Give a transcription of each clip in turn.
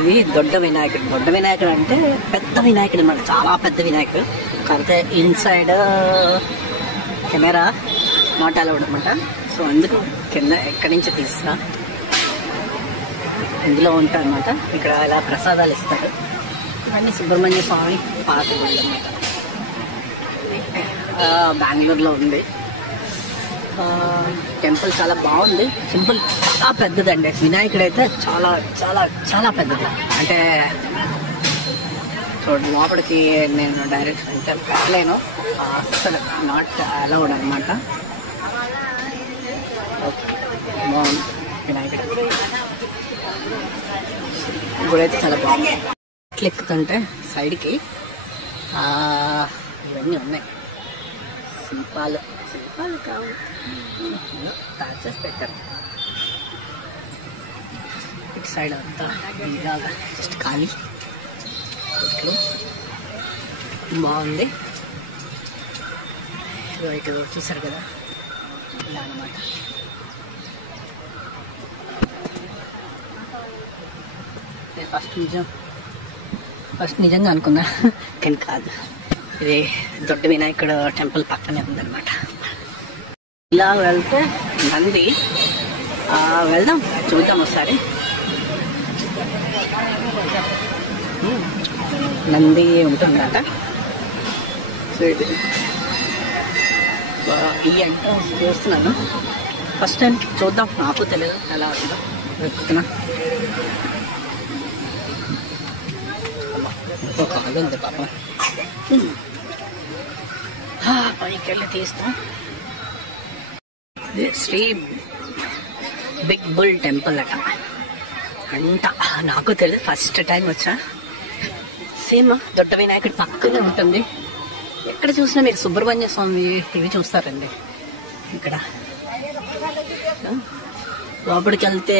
ఇది దొడ్డ వినాయకుడు. దొడ్డ వినాయకుడు అంటే పెద్ద వినాయకుడు అన్నమాట, చాలా పెద్ద వినాయకుడు. కాకపోతే ఇన్సైడ్ కెమెరా నాట్ అలౌడ్ అనమాట. సో అందుకు కింద ఎక్కడి నుంచి తీస్తా, ఇందులో ఉంటాయి అన్నమాట. ఇక్కడ ఇలా ప్రసాదాలు ఇస్తారు. ఇవన్నీ సుబ్రహ్మణ్య స్వామి పాత గుడి అన్నమాట. బెంగళూరులో ఉంది. టెంపుల్ చాలా బాగుంది, సింపుల్, చాలా పెద్దదండి. వినాయకుడు అయితే చాలా చాలా చాలా పెద్దది. అంటే చూడండి, లోపలికి నేను డైరెక్ట్ అంటే పెట్టలేను, అసలు నాట్ అలౌడ్ అనమాట. ఓకే, బాగుంది వినాయకుడు గుడి అయితే చాలా బాగుంది. ఇట్లా ఎక్కుతుంటే సైడ్కి ఇవన్నీ ఉన్నాయి, శిల్పాలు కావు, తయారు చేసి పెట్టారు. ఇటు సైడ్ అంతా ఇలాగా జస్ట్ ఖాళీ ఇట్లు బాగుంది. ఇటు చూసారు కదా, ఇలా అన్నమాట. నేను ఫస్ట్ నిజంగా అనుకున్నా, కానీ కాదు, ఇది దొడ్డ వినాయకుడు టెంపుల్ పక్కనే ఉందన్నమాట. ఇలా వెళ్తే నంది, వెళ్దాం చూద్దాం ఒకసారి. నంది ఉంటుందట. సో ఇది ఈ ఎంట్రన్స్ చూస్తున్నాను, ఫస్ట్ టైం చూద్దాం, నాకు తెలియదు ఎలా ఉందో, వెతుకుతున్నా. కాదు ఉంది పాప, పైకి వెళ్ళి తీస్తాం. శ్రీ బిగ్ బుల్ టెంపుల్ అట అంట, నాకు తెలియదు, ఫస్ట్ టైం వచ్చా. సేమ్ దొడ్డ వినాయకుడి పక్కనే ఉంటుంది. ఎక్కడ చూసినా మీరు సుబ్రహ్మణ్య స్వామి ఇవి చూస్తారండి. ఇక్కడ లోపలికి వెళ్తే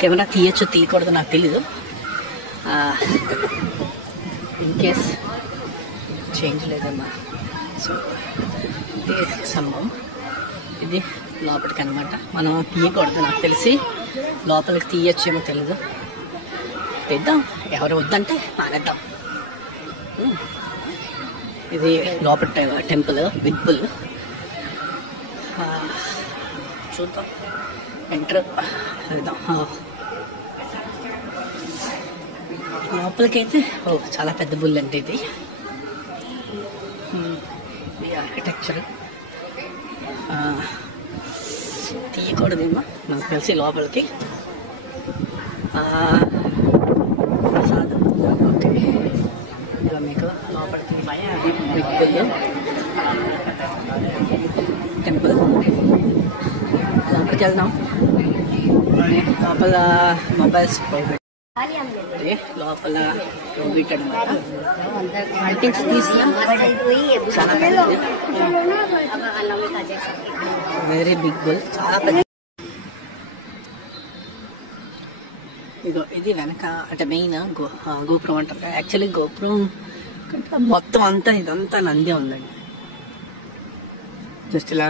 కెమెరా తీయచ్చు తీయకూడదు నాకు తెలీదు. ఇన్ కేస్ చేంజ్ లేదమ్మా. సో ఇది సంభవం, ఇది లోపలికి అనమాట. మనం తీయకూడదు నాకు తెలిసి, లోపలికి తీయచ్చేమో తెలీదు. తెద్దాం, ఎవరు వద్దంటే మానేద్దాం. ఇది లోపల టెంపుల్ బిగ్ బుల్. చూద్దాం, ఎంటర్ వెళ్దాం. లోపలికైతే చాలా పెద్ద బుల్ అంటే ఇది. ఈ ఆర్కిటెక్చర్ తీయకూడదేమో నాకు తెలిసి లోపలికి. ప్రసాదం ఓకే, ఇలా మీకు లోపలికి బిగ్ బుల్ టెంపుల్. లోపలికి వెళ్దాం. లోపల మొబైల్స్ లోపల కోవిడ్ అనమాట. లైటింగ్స్ తీసిన చాలా పెద్దది, వెరీ బిగ్ బుల్, చాలా పెద్ద. ఇగో ఇది వెనక అంటే మెయిన్ గోపురం అంటారు. యాక్చువల్లీ గోపురం మొత్తం అంతా ఇదంతా నంది ఉందండి. జస్ట్ ఇలా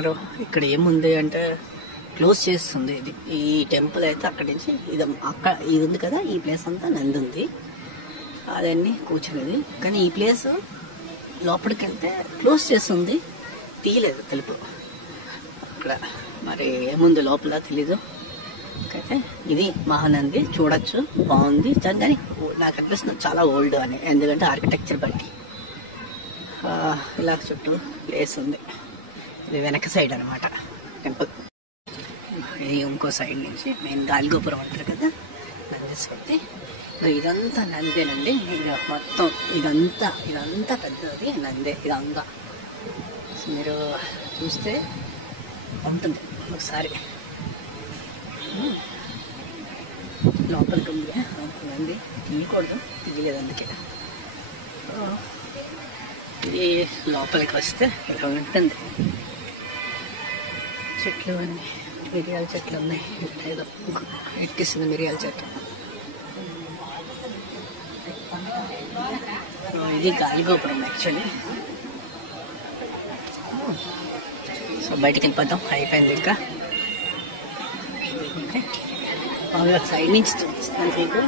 ఇక్కడ ఏముంది అంటే క్లోజ్ చేస్తుంది ఇది. ఈ టెంపుల్ అయితే అక్కడి నుంచి ఇది అక్కడ ఇది ఉంది కదా, ఈ ప్లేస్ అంతా నంది ఉంది, అదన్నీ కూర్చునేది. కానీ ఈ ప్లేస్ లోపలికి వెళ్తే క్లోజ్ చేస్తుంది, తీయలేదు తెలుపు. అక్కడ మరి ఏముంది లోపల తెలీదు. అయితే ఇది మహానంది, చూడొచ్చు, బాగుంది. కానీ నాకు అనిపిస్తుంది చాలా ఓల్డ్ అని, ఎందుకంటే ఆర్కిటెక్చర్ బట్టి. ఇలా చుట్టూ ప్లేస్ ఉంది. ఇది వెనక సైడ్ అనమాట టెంపుల్. ఇది ఇంకో సైడ్ నుంచి మెయిన్ గాలిగోపురం అంటారు కదా, నందీశ్వరి. ఇదంతా నందేనండి. మొత్తం ఇదంతా పెద్దది నందే ఇదంతా. మీరు చూస్తే ఉంటుంది ఒకసారి. లోపలికి ఉంది నంది, తీయకూడదు, తీయలేదు అందుకే. ఇది లోపలికి వస్తే ఇక్కడ ఉంటుంది. చెట్లు అన్నీ మిరియాల చెట్లు ఉన్నాయి. ఏదో ఎక్కిస్తుంది మిరియాల చెట్లు. ఇది గాలిగోపురం యాక్చువల్లీ. సో బయటికి వెళ్ళిపోతాం, అయిపోయింది ఇంకా. ఓకే, బాగా సైడ్ నుంచి చూపిస్తాను మీకు.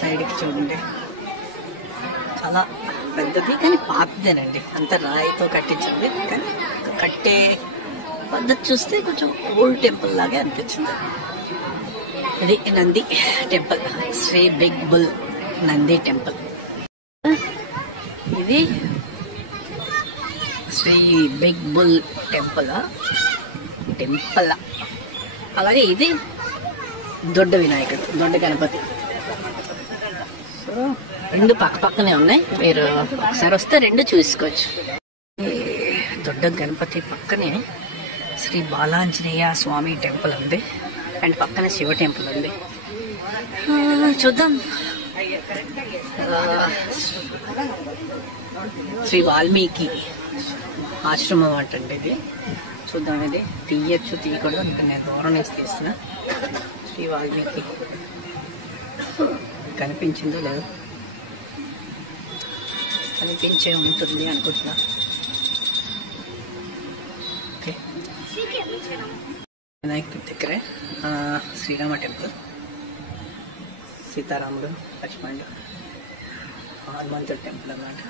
సైడ్కి చూడండి, చాలా పెద్దది కానీ పాతదేనండి. అంత రాయితో కట్టించింది, కానీ కట్టే పద్ధతి చూస్తే కొంచెం ఓల్డ్ టెంపుల్ లాగే అనిపించింది. ఇది Nandi temple, Sri big bull Nandi temple. ఇది శ్రీ బిగ్ బుల్ టెంపుల్. అలాగే ఇది దొడ్డ వినాయకుడు, దొడ్డ గణపతి. సో రెండు పక్క పక్కనే ఉన్నాయి, మీరు ఒకసారి వస్తే రెండు చూసుకోవచ్చు. దొడ్డ గణపతి పక్కనే శ్రీ బాలాంజనేయ స్వామి టెంపుల్ ఉంది, అండ్ పక్కన శివ టెంపుల్ ఉంది. చూద్దాం. శ్రీ వాల్మీకి ఆశ్రమం అంటండి ఇది. చూద్దాం, ఇది తీయచ్చు తీయకూడదు అంటే నేను దూరం నుంచి తీస్తున్నా. శ్రీ వాల్మీకి కనిపించిందో లేదో, కనిపించే ఉంటుంది అనుకుంటున్నా. ఓకే, వినాయకుడి దగ్గరే శ్రీరామ టెంపుల్, సీతారాముడు లక్ష్మణుడు హనుమంతుడు టెంపుల్ అన్నమాట.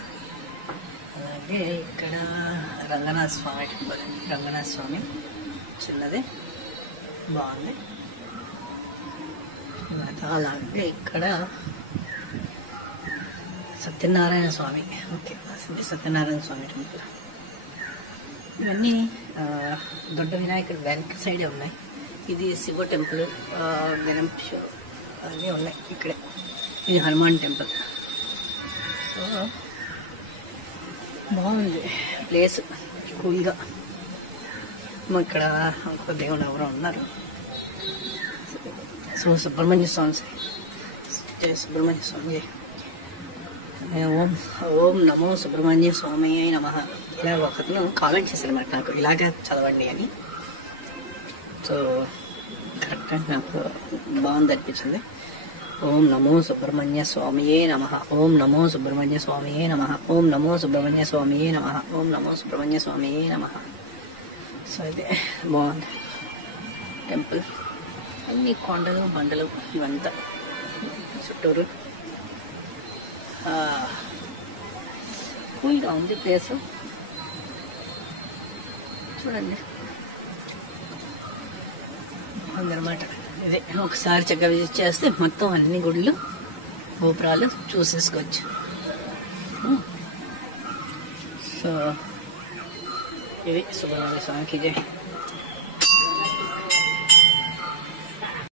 అలాగే ఇక్కడ రంగనాథ స్వామి టెంపుల్, రంగనాథ స్వామి చిన్నది బాగుంది. అలాగే ఇక్కడ సత్యనారాయణ స్వామి, ఓకే సత్యనారాయణ స్వామి టెంపుల్. ఇవన్నీ దొడ్డ వినాయకుడు వెనక సైడే ఉన్నాయి. ఇది శివ టెంపుల్, గణేష్ అన్నీ ఉన్నాయి ఇక్కడే. ఇది హనుమాన్ టెంపుల్. సో బాగుంది ప్లేస్, కూల్గా. ఇక్కడ ఇంకో దేవుడు ఎవరో ఉన్నారు. సో సుబ్రహ్మణ్య స్వామి, జయ సుబ్రహ్మణ్య స్వామి. ఓం నమో సుబ్రహ్మణ్య స్వామి నమః. ఇలా ఒకతను కామెంట్ చేశారు మరి నాకు, ఇలాగే చదవండి అని. సో కరెక్ట్గా నాకు బాగుంది అనిపించింది. ఓం నమో సుబ్రహ్మణ్య స్వామియే నమః, ఓం నమో సుబ్రహ్మణ్య స్వామియే నమః, ఓం నమో సుబ్రహ్మణ్య స్వామియే నమః, ఓం నమో సుబ్రహ్మణ్య స్వామియే నమః. సో ఇదే బాగుంది టెంపుల్. అన్ని కొండలు బండలు ఇవంతా చుట్టూరు. కూల్గా ఉంది ప్లేస్. చూడండి బాగుందన్నమాట. ఇదే ఒకసారి చక్కగా విజిట్ చేస్తే మొత్తం అన్ని గుళ్ళు గోపురాలు చూసేసుకోవచ్చు. సో ఇది సుబ్రహ్మణ్య స్వామికి జై.